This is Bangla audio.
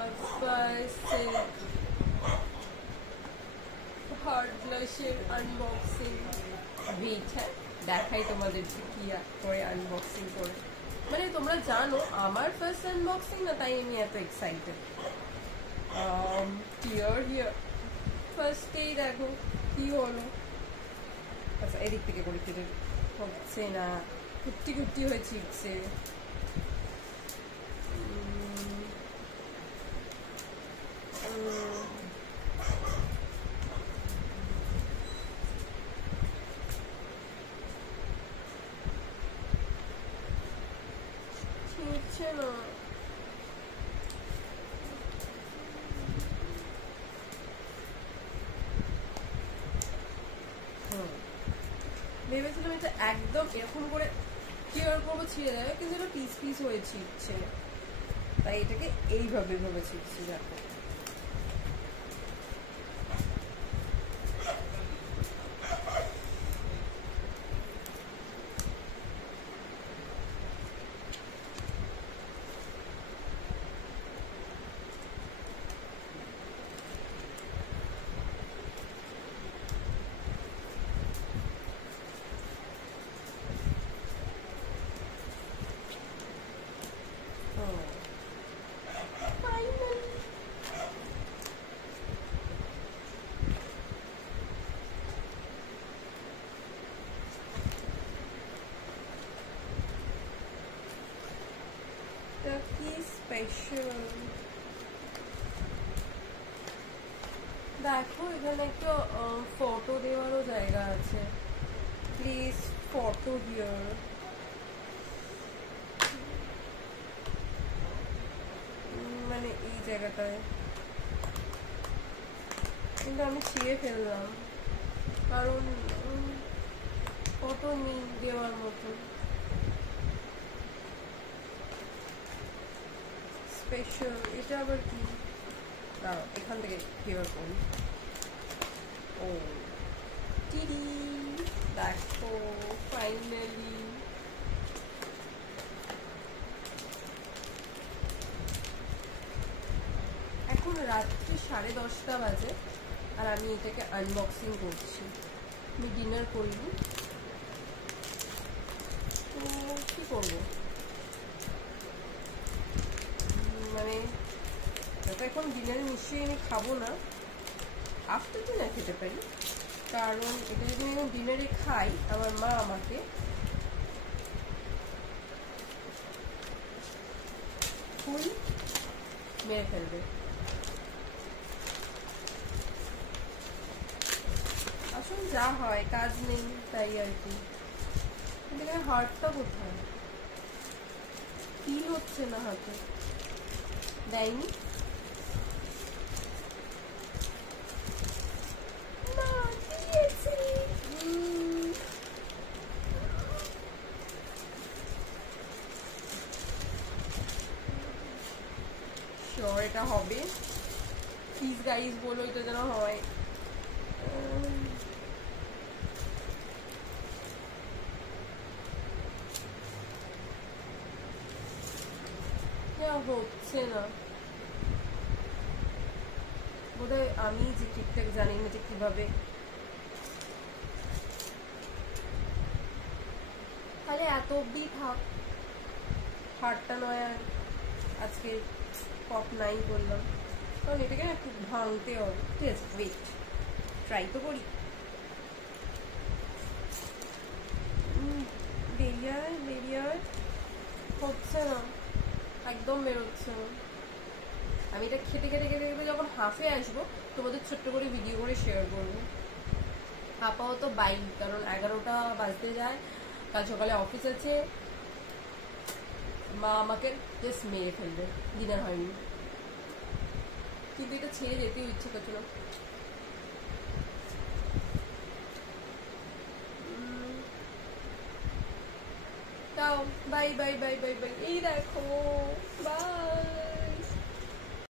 আমার ফার্স্ট হার্ড ব্লাশের আনবক্সিং ভিডিও দেখাই তোমাদের কি করে আনবক্সিং করে। মানে তোমরা জানো আমার ফার্স্ট আনবক্সিং না, তাই আমি এত এক্সাইটেড। হিয়ার ফার্স্টেই দেখো কি হলো। আচ্ছা এদিক থেকে করে কেটে হচ্ছে না, কুট্টি কুট্টি হয়ে ছিটছে। ছিটছে না। ভেবেছিলাম এটা একদম এরকম করে কিওর করবো, ছিঁড়ে যাবে, কিন্তু এটা পিস পিস হয়ে ছিটছে, তাই এটাকে এইভাবে ভাবে ছিটছে। দেখো কি স্পেশাল দেখো, এখানে একটা ফটো দেওয়ারও জায়গা আছে। Please photo here. মানে এই জায়গাটায়, কিন্তু আমি ছিঁড়ে ফেললাম কারণ ফটো নেই দেওয়ার মতো। স্পেশাল এটা আবার কি? দাঁড়াও এখান থেকে ফিভার করি। ও টিডি দেখো ফাইনালি। এখন রাত্রি 10:30 বাজে আর আমি এটাকে আনবক্সিং করছি। আমি ডিনার করিনি, তো কি করবো, মানে এটা এখন ডিনারে নিশ্চয়ই আমি খাবো না, আফটার ডিনার খেতে পারি। কারণ এটা যদি আমি এখন ডিনারে খাই, আমার মা আমাকে ফুল মেরে ফেলবে। আসলে যা হয় কাজ নেই তাই আর কি। কিন্তু হাতটা কোথায়, ফিল হচ্ছে না হাতে। দেয়নি এটা হবে। প্লিজ গাইস বলো এটা যেন হয়। হচ্ছে না বোধহয়, আমি যে ঠিকঠাক জানি না যে কিভাবে। তাহলে এত অব্দি থাক, হারটা নয় আর আজকে পপ নাই করলাম, কারণ এটাকে না খুব ভাঙতে হবে। ঠিক আছে ওয়েট, ট্রাই তো করি। বেরিয়ার হচ্ছে না, একদম বেরোচ্ছে না। আমি এটা খেতে খেতে খেতে খেতে যখন হাফে আসবো তোমাদের ছোট্ট করে ভিডিও করে শেয়ার করবো। আপাতত বাইক, কারণ 11টা বাজতে যায়, কাল সকালে অফিস আছে, মা আমাকে জাস্ট মেরে ফেলবে, ডিনার হয়নি। কিন্তু এটা ছেড়ে যেতেও ইচ্ছে করছিল। তাও bye bye bye bye bye, এই দেখো বাই।